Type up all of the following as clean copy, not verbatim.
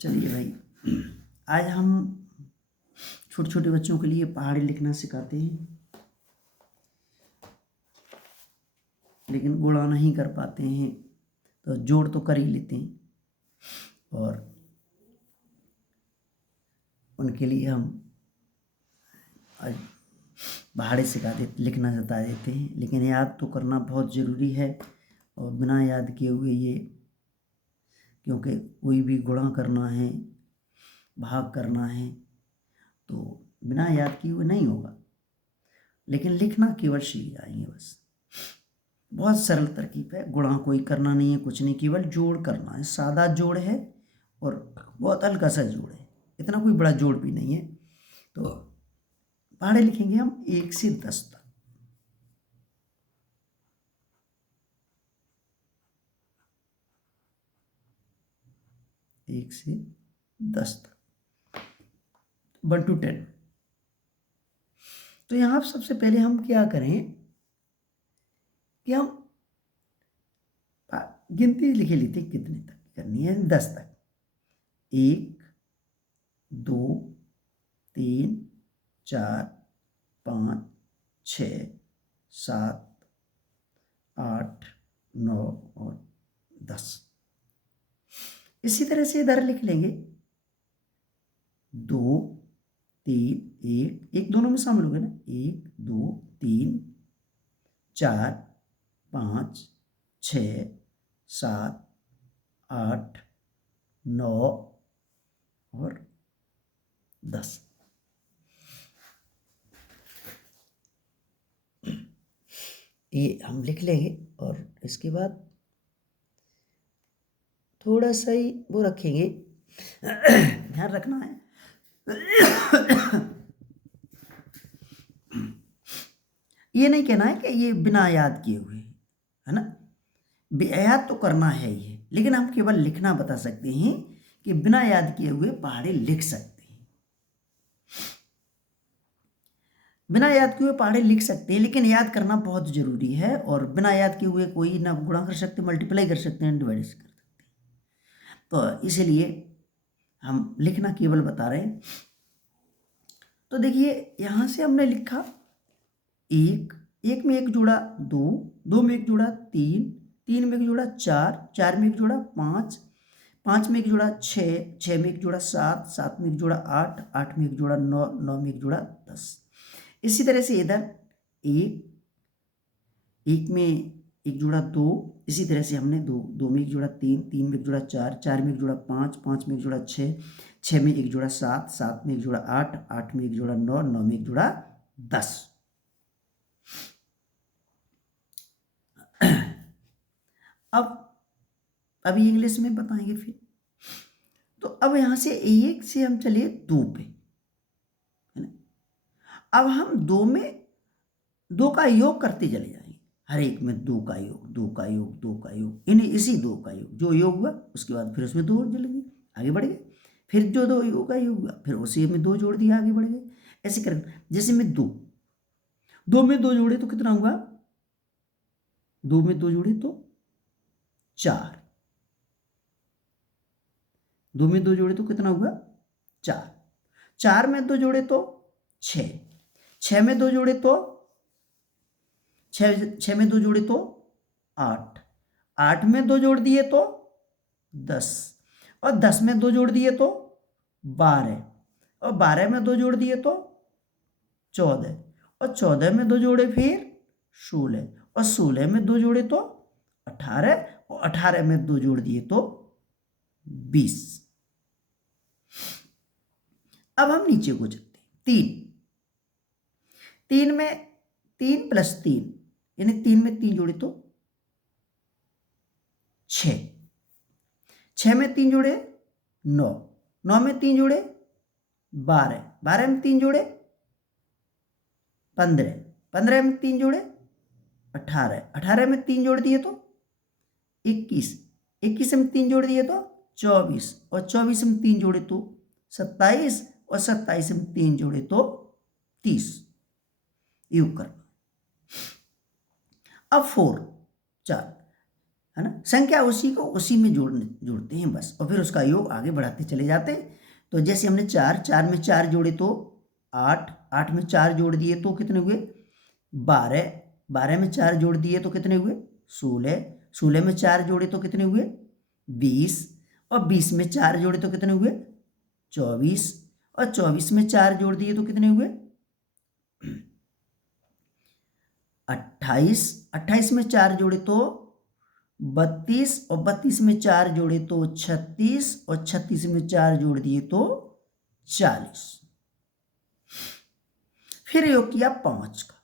चलिए भाई, आज हम छोटे छोटे बच्चों के लिए पहाड़ी लिखना सिखाते हैं, लेकिन गुणा नहीं कर पाते हैं तो जोड़ तो कर ही लेते हैं। और उनके लिए हम आज पहाड़ी सिखा देते, लिखना बता देते हैं, लेकिन याद तो करना बहुत ज़रूरी है। और बिना याद किए हुए ये, क्योंकि कोई भी गुणा करना है, भाग करना है, तो बिना याद किए हुए नहीं होगा। लेकिन लिखना केवल सीख जाएंगे बस। बहुत सरल तरकीब है, गुणा कोई करना नहीं है, कुछ नहीं, केवल जोड़ करना है। सादा जोड़ है और बहुत हल्का सा जोड़ है, इतना कोई बड़ा जोड़ भी नहीं है। तो पहाड़े लिखेंगे हम 1 से 10 तक। 1 से 10 तक, 1 to 10। तो यहाँ सबसे पहले हम क्या करें कि हम गिनती लिखे लेते, कितने तक करनी है, 10 तक। 1 2 3 4 5 6 7 8 9 और 10। इसी तरह से इधर लिख लेंगे 2 3 1 1 दोनों में शामिल हो गए ना, 1 2 3 4 5 6 7 8 9 और 10। ये हम लिख लेंगे और इसके बाद थोड़ा सा ही वो रखेंगे, ध्यान रखना है। ये नहीं कहना है कि ये बिना याद किए हुए है ना, याद तो करना है ये, लेकिन हम केवल लिखना बता सकते हैं कि बिना याद किए हुए पहाड़ी लिख सकते हैं। बिना याद किए हुए पहाड़ी लिख सकते हैं, लेकिन याद करना बहुत जरूरी है। और बिना याद किए हुए कोई ना गुणा कर सकते, मल्टीप्लाई कर सकते हैं, डिवाइड कर सकते हैं। तो इसीलिए हम लिखना केवल बता रहे हैं। तो देखिए, यहां से हमने लिखा 1, 1 में एक जोड़ा 2, 2 में एक जोड़ा 3, 3 में एक जोड़ा 4, 4 में एक जोड़ा 5, 5 में एक जोड़ा 6, 6 में एक जोड़ा 7, 7 में एक जोड़ा 8, 8 में एक जोड़ा 9, 9 में एक जोड़ा 10। इसी तरह से इधर 1, 1 में एक जोड़ा 2, इसी तरह से हमने 2, 2 में एक जोड़ा 3, 3 में एक जोड़ा 4, 4 में एक जोड़ा 5, 5 में एक जोड़ा 6, 6 में एक जोड़ा 7, 7 में एक जोड़ा 8, 8 में एक जोड़ा 9, 9 में एक जोड़ा 10। अब अभी इंग्लिश में बताएंगे फिर। तो अब यहां से 1 से हम चले 2 पे, है ना। अब हम 2 में 2 का योग करते चले जाएंगे, हर एक में 2 का योग, 2 का योग, 2 का योग, इन्हें इसी 2 का योग, जो योग हुआ उसके बाद फिर उसमें 2 और जोड़ दिए, आगे बढ़ गए। फिर जो 2 योग का योग हुआ फिर उसी में 2 जोड़ दिए, आगे बढ़ गए। ऐसे कर, जैसे में 2 में 2 जोड़े तो कितना हुआ, 2 में 2 जोड़े तो 4, 2 में 2 जोड़े तो कितना हुआ 4, 4 में 2 जोड़े तो 6, 6 में 2 जोड़े तो 6 में 2 जोड़े तो 8, 8 में 2 जोड़ दिए तो 10, और 10 में 2 जोड़ दिए तो 12, और 12 में 2 जोड़ दिए तो 14, और 14 में 2 जोड़े फिर 16, और 16 में 2 जोड़े तो 18, और 18 में 2 जोड़ दिए तो 20। अब हम नीचे को चलते हैं, 3 में 3 प्लस 3, यानी 3 में 3 जोड़े तो 6, 6 में 3 जोड़े 9, 9 में 3 जोड़े 12, 12 में 3 जोड़े 15, 15 में 3 जोड़े 18, 18 में 3 जोड़ दिए तो 21, 21 में 3 जोड़ दिए तो 24, और 24 में 3 जोड़े तो 27, और 27 में 3 जोड़े तो 30। योग करना। अब 4, है ना, संख्या उसी को उसी में जोड़ते हैं बस, और फिर उसका योग आगे बढ़ाते चले जाते हैं। तो जैसे हमने चार में चार जोड़े तो 8, 8 में 4 जोड़ दिए तो कितने हुए 12, 12 में 4 जोड़ दिए तो कितने हुए 16, 16 में 4 जोड़े तो कितने हुए 20, और 20 में 4 जोड़े तो कितने हुए 24, और 24 में 4 जोड़ दिए तो कितने हुए 28, 28 में 4 जोड़े तो 32, और 32 में 4 जोड़े तो 36, और 36 में 4 जोड़ दिए तो 40। फिर योग किया 5 का,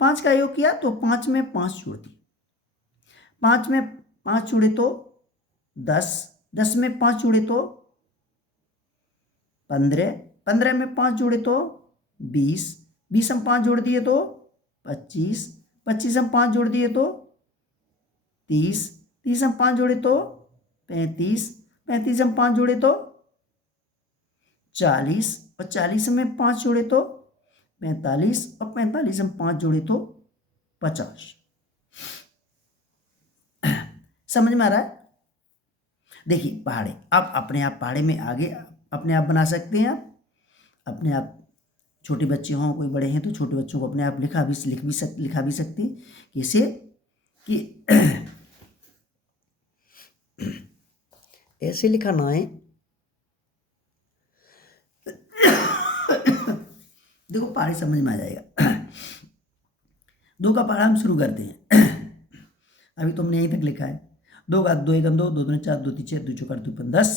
5 का योग किया तो 5 में 5 जोड़ दिए, 5 में 5 जोड़े तो 10, 10 में 5 जोड़े तो 15, 15 में 5 जोड़े तो 20, 20 हम 5 जोड़ दिए तो 25, 25 हम 5 जोड़ दिए तो 30, 30 हम 5 जोड़े तो 35, 35 हम 5 जोड़े तो 40, और 40 में 5 जोड़े तो 45, और 45 हम 5 जोड़े तो 50। समझ में आ रहा है? देखिए पहाड़े, आप अपने आप पहाड़े में आगे अपने आप बना सकते हैं। आप अपने आप, छोटे बच्चे हों कोई बड़े हैं तो छोटे बच्चों को अपने आप लिखा भी सकते हैं, कैसे कि ऐसे लिखा ना है। देखो पहाड़ी समझ में आ जाएगा। 2 का पहाड़ा हम शुरू करते हैं। अभी तुमने यहीं तक लिखा है, 2 का 2 एकम 2, 2 दूनी 4, 2 तीन 6, 2 चौका 2 5 10,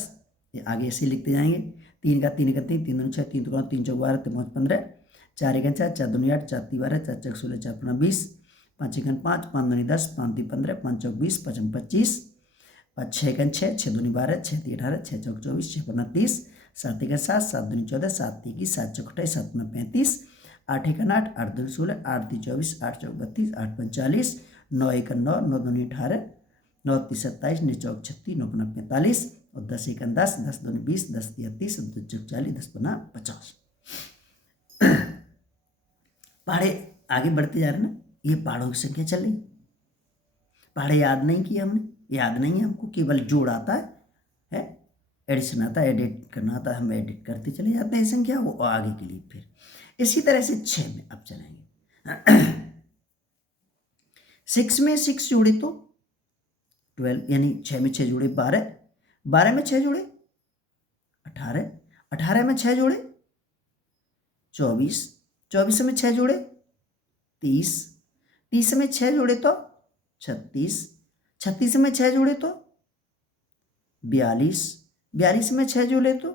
ये आगे ऐसे लिखते जाएंगे। 3 का 3 एकम 3, 3 दूनी 6, 3 चौका 3 चौक 12, 3 5 15, 4 एकम 4, 4 दूनी 8, 4 तीन 12, 4 चौक 16, 4 पंजा 20, 5 एकम 5, 5 दूनी 10, 5 तीन 15, 5 चौक 20, 5 25, 5 6 एकम 6, 6 दूनी 12, 6 तीन 18, 6 चौक 24, 6 पंजा 30, 7 एकम 7, 7 दूनी 14, 7 तीन 21, 7 चौक 28, 7 पंजा 35, 8 एकम 8, 8 दूनी 16, 8 तीन 24, 8 चौक 32, 8 पंज 40, 9 एकम 9, 9 दूनी 18, 9 तीन 27, 9 चौक 36, 9 पंजा 45, और 10 एकम 10, 10 दूनी 20, 10 तीन 30, 2 चौक 40, 10 पंजा 50। पहाड़े आगे बढ़ते जा रहे ना, ये पहाड़ों की संख्या चल रही। पहाड़े याद नहीं किए हमने, याद नहीं है हमको, केवल जोड़ आता है, एडिशन आता है, एडिट करना आता है, हम एडिट करते चले जाते हैं संख्या वो आगे के लिए। फिर इसी तरह से 6 में अब चलेंगे। 6 में 6 जोड़े तो 12, यानी 6 में 6 जोड़े 12, 12 में 6 जोड़े 18, 18 में 6 जोड़े 24, 24 में 6 जोड़े 30, 30 में 6 जोड़े तो 36, 36 में 6 जोड़े तो 42, 42 में 6 जोड़े तो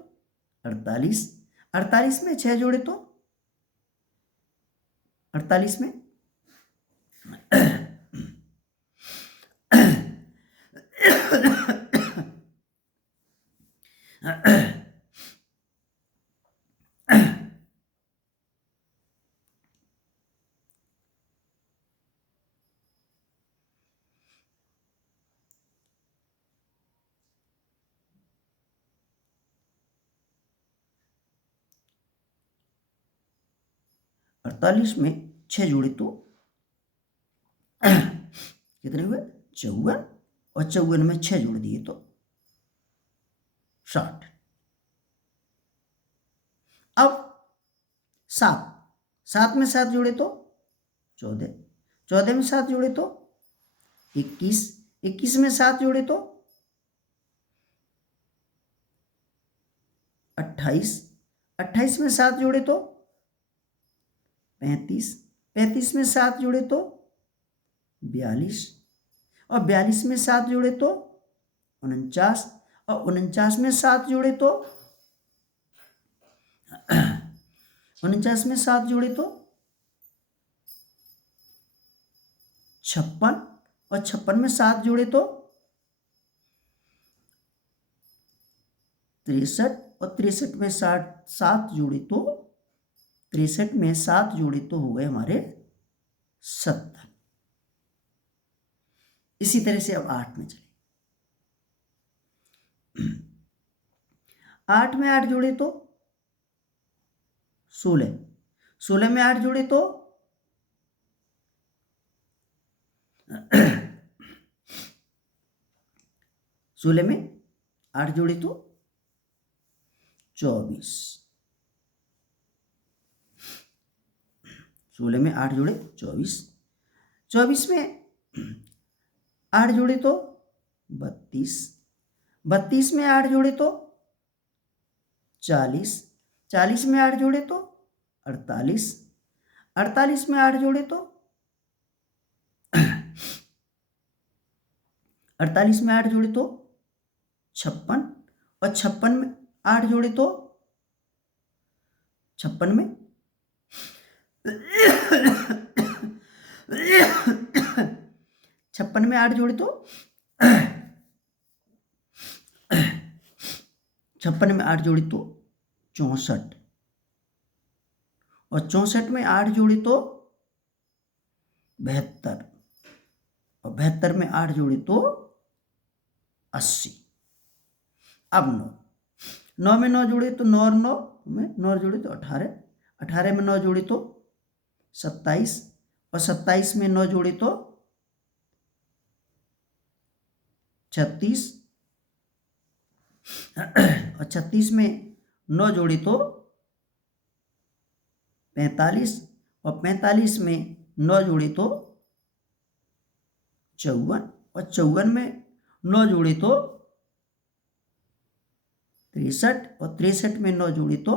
48, 48 में 6 जोड़े तो 48 में 48 में 6 जोड़े तो कितने हुए 54, और 54 में 6 जोड़ दिए तो 60। अब 7, 7 में 7 जोड़े तो 14, 14 में 7 जोड़े तो 21, 21 में 7 जोड़े तो 28, 28 में 7 जोड़े तो 35, 35 में 7 जोड़े तो 42, और 42 में 7 जोड़े तो 49, और 49 में 7 जोड़े तो 49 में 7 जोड़े तो 56, और 56 में 7 जोड़े तो 63, और 63 में 7 जोड़े तो 63 में 7 जोड़े तो हो गए हमारे 70। इसी तरह से अब 8 में चले। 8 में 8 जोड़े तो 16, 16 में 8 जोड़े तो 16 में 8 जोड़े तो 24, 16 में 8 जोड़े 24, 24 में 8 जोड़े तो 32, 32 में 8 जोड़े तो 40, 40 में 8 जोड़े तो 48, 48 में 8 जोड़े तो 48 में 8 जोड़े तो 56, और 56 में 8 जोड़े तो 56 में 56 में 8 जोड़े तो 56 में 8 जोड़े तो 64, और 64 में 8 जोड़े तो 72, और 72 में 8 जोड़े तो 80। अब 9 में 9 जोड़े तो 9 और 9 में 9 जोड़े तो 18, 18 में 9 जोड़े तो 27, और 27 में 9 जोड़े तो 36, और 36 में 9 जोड़े तो 45, और 45 में 9 जोड़े तो 54, और 54 में 9 जोड़े तो 63, और 63 में 9 जोड़े तो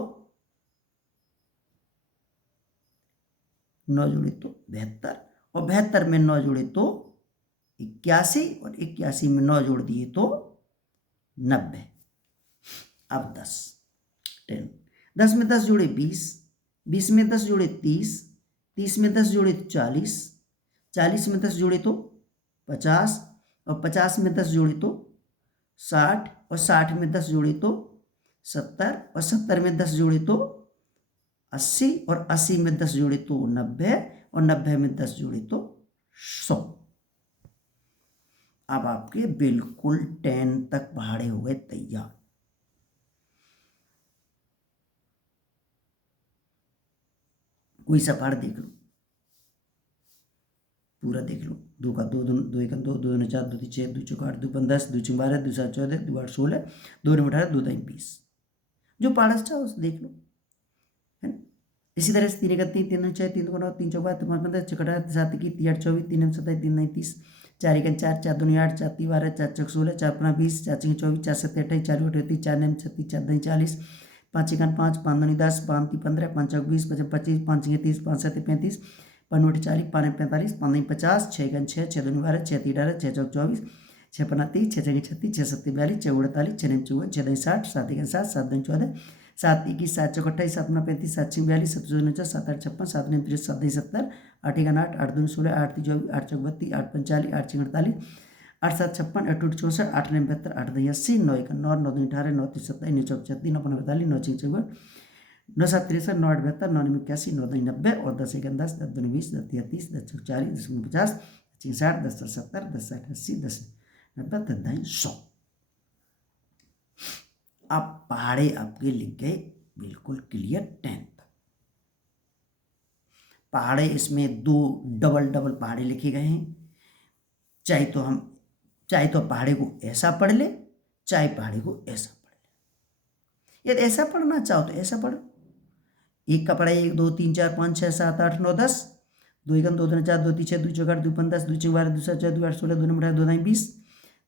72, और 72 में 9 जोड़े तो 81, और 81 में 9 जोड़ दिए तो 90। अब 10 10 में 10 जोड़े 20, 20 में 10 जोड़े 30, 30 में 10 जोड़े 40, 40 में 10 जोड़े तो 50, और 50 में 10 जोड़े तो 60, और 60 में 10 जोड़े तो 70, और 70 में 10 जोड़े तो 80, और 80 में 10 जोड़े तो 90, और 90 में 10 जोड़े तो 100। अब आपके बिल्कुल 10 तक पहाड़े हो गए तैयार। कोई सा पहाड़ देख लो, पूरा देख लो। 2 का 2, 2 एक 2, 2 दूनी 4, 2 तीन 6, 2 चौका 8, 2 पंद्रह 10, 2 चौक 12, 2 7 14, 2 8 16, 2 9 18, 2 3 20। जो पहाड़ अच्छा उसे देख लो, है ना। इसी तरह से 3 का 3, 3 6, 3 9, 3 चौका 5 15, 6 18, 7 की 3 8 24, 3 27, 3 9 30, 4 1 4, 4 2 8, 4 3 12, 4 6 16, 4 5 20, 4 6 24, 4 7 28, 4 8 30, 4 9 36, 4 2 40, 5 1 5, 5 2 10, 5 3 15, 5 6 20, 5 25, 5 6 30, 5 7 35, 5 9 40, 5 9 45, 5 9 50, 6 1 6, 6 2 12, 6 3 18, 6 4 24, 6 5 30, 6 6 36, 6 7 42, 6 48, 6 9 54, 6 2 60, 7 1 7, 7 2 14, 7 21, 7 4 28, 7 9 35, 7 6 42, 7 2 49, 7 8 56, 7 9 30, 7 2 70, 8 1 8, 8 2 16, 8 3 24, 8 4 32, 8 5 40, 8 6 48, 8 7 56, 8 8 64, 8 9 72, 8 2 80, 9 1 9, 9 2 18, 9 3 27, 9 4 36, 9 5 45, 9 6 54, 9 7 63, 9 8 72, 9 9 81, 9 2 90, और 10 1 10, 10 2 20, 10 3 30, 10 6 40, 10 9 50, 10 60, 10 7 70, 10 8 80, 10 90, 10 9 100। अब पहाड़े आपके लिख गए बिल्कुल क्लियर 10 तक। पहाड़े इसमें 2 डबल डबल पहाड़े लिखे गए हैं। चाहे तो पहाड़े को ऐसा पढ़ ले, चाहे पहाड़े को ऐसा पढ़ ले। यदि ऐसा पढ़ना चाहो तो ऐसा पढ़ो। एक का पढ़ाई 1 2 3 4 5 6 7 8 9 10, 2 1 2 3 4, 2 3 6, 2 4 8, 2 5 10, 2 6 12, 2 7 4, 2 8 16, 2 9 18, 2 9 20,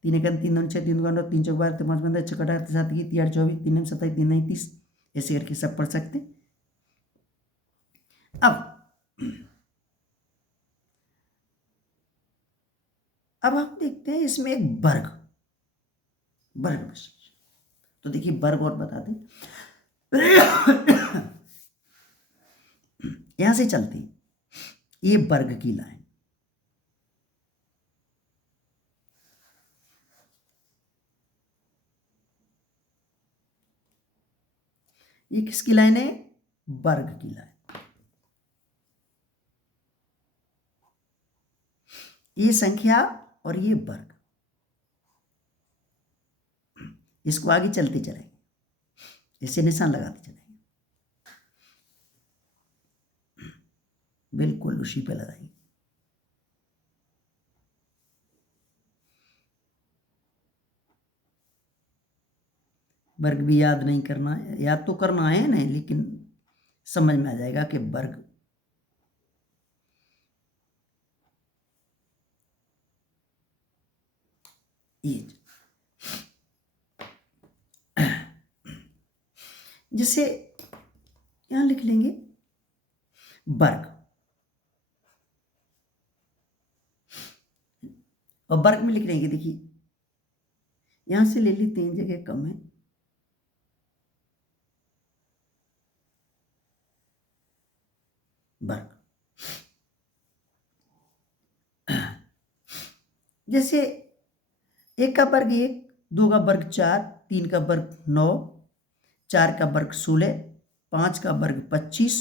3 1 3 9 6, 3 2 9, 3 4 12, 5 15, 6 18, 7 की 3 8 24, 3 9 27, 3 9 30, ऐसे करके सब पढ़ सकते। अब हम देखते हैं इसमें एक वर्ग विशेष। तो देखिए वर्ग और बता दें। यहां से चलते ये वर्ग की लाइन, ये किसकी लाइन है? वर्ग की लाइन। ये संख्या और ये वर्ग, इसको आगे चलते चलेंगे, इसे निशान लगाते चलेंगे, बिल्कुल उसी पे लगाएंगे। वर्ग भी याद नहीं करना है, याद तो करना है नहीं, लेकिन समझ में आ जाएगा कि वर्ग ये जैसे यहां लिख लेंगे वर्ग, और वर्ग में लिख लेंगे, देखिए यहां से ले ली 3 जगह कम है, वर्ग। जैसे 1 का वर्ग 1, 2 का वर्ग 4, 3 का वर्ग 9, 4 का वर्ग 16, 5 का वर्ग 25,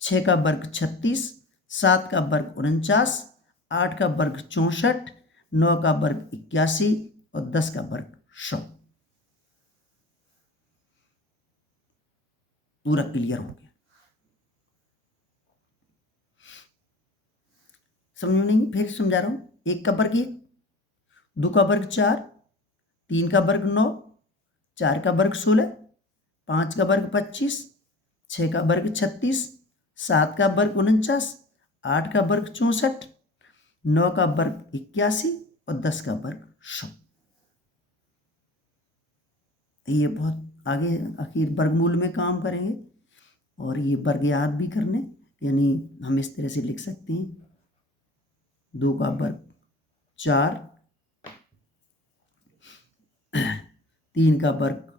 6 का वर्ग 36, 7 का वर्ग 49, 8 का वर्ग 64, 9 का वर्ग 81 और 10 का वर्ग 100। पूरा क्लियर हो गया, समझ में नहीं? फिर समझा रहा हूं। 1 का वर्ग 1, 2 का वर्ग 4, 3 का वर्ग 9, 4 का वर्ग 16, 5 का वर्ग 25, 6 का वर्ग 36, 7 का वर्ग 49, 8 का वर्ग 64, 9 का वर्ग 81 और 10 का वर्ग 100। ये बहुत आगे आखिर वर्गमूल में काम करेंगे, और ये वर्ग याद भी करने, यानी हम इस तरह से लिख सकते हैं 2 का वर्ग 4, 3 का वर्ग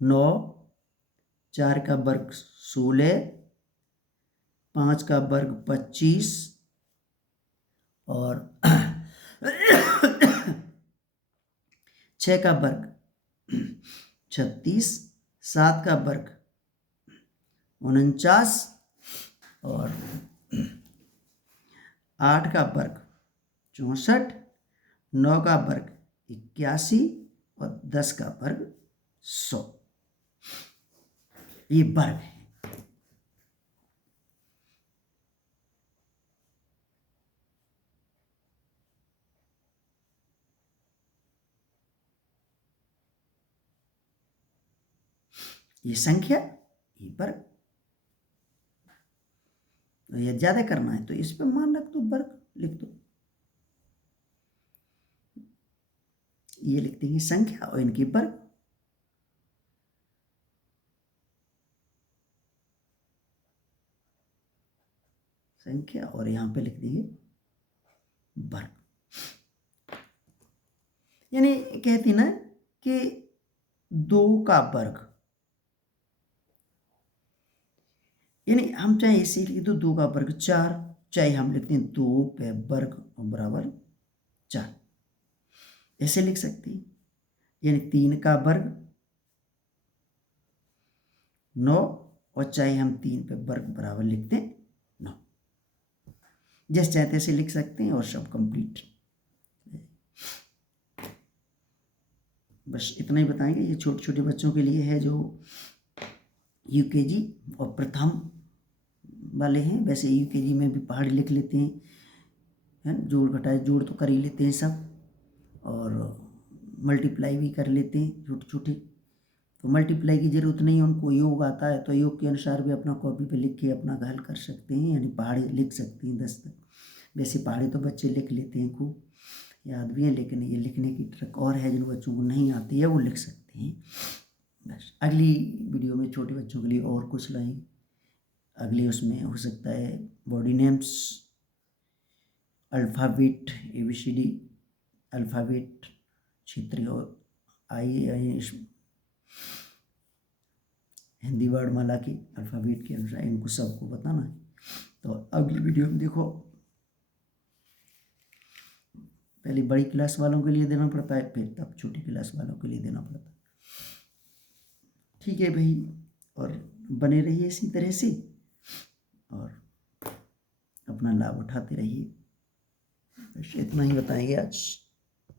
9, 4 का वर्ग 16, 5 का वर्ग 25 और 6 का वर्ग 36, 7 का वर्ग 49 और 8 का वर्ग 64, 9 का वर्ग 81 और 10 का वर्ग 100। ये वर्ग है। ये संख्या, ये वर्ग। ये ज्यादा करना है तो इस पे मान रख दो, वर्ग लिख दो। ये लिख देंगे संख्या और इनकी वर्ग। संख्या और यहां पे लिख देंगे वर्ग। यानी कहती ना कि 2 का वर्ग, यानी हम चाहे इसे लिख दो 2 का वर्ग 4, चाहे हम लिखते हैं 2 पे वर्ग बराबर 4, ऐसे लिख सकते हैं। यानी 3 का वर्ग 9, और चाहे हम 3 पे वर्ग बराबर लिखते हैं 9, जैसे चाहते ऐसे लिख सकते हैं और सब कंप्लीट। बस इतना ही बताएंगे। ये छोटे छोटे बच्चों के लिए है जो यूकेजी और प्रथम वाले हैं। वैसे यूकेजी में भी पहाड़ी लिख लेते हैं, है ना, जोड़ घटाए जोड़ तो कर ही लेते हैं सब, और मल्टीप्लाई भी कर लेते हैं छोटे छोटे। तो मल्टीप्लाई की ज़रूरत नहीं है, उनको योग आता है तो योग के अनुसार भी अपना कॉपी पे लिख के अपना हल कर सकते हैं, यानी पहाड़ी लिख सकते हैं 10 तक। वैसे पहाड़ी तो बच्चे लिख लेते हैं, खूब याद भी है, लेकिन ये लिखने की ट्रिक और है, जिन बच्चों को नहीं आती है वो लिख सकते हैं। बस अगली वीडियो में छोटे बच्चों के लिए और कुछ लाएंगे। अगले उसमें हो सकता है body names, alphabet ABCD, alphabet क्षेत्रीय और आई हिंदी वर्णमाला की अल्फ़ाबेट के अनुसार इनको सबको बताना है। तो अगली वीडियो में देखो, पहले बड़ी क्लास वालों के लिए देना पड़ता है, फिर तब छोटी क्लास वालों के लिए देना पड़ता है। ठीक है भाई, और बने रहिए इसी तरह से और अपना लाभ उठाते रहिए। बस इतना ही बताएंगे आज।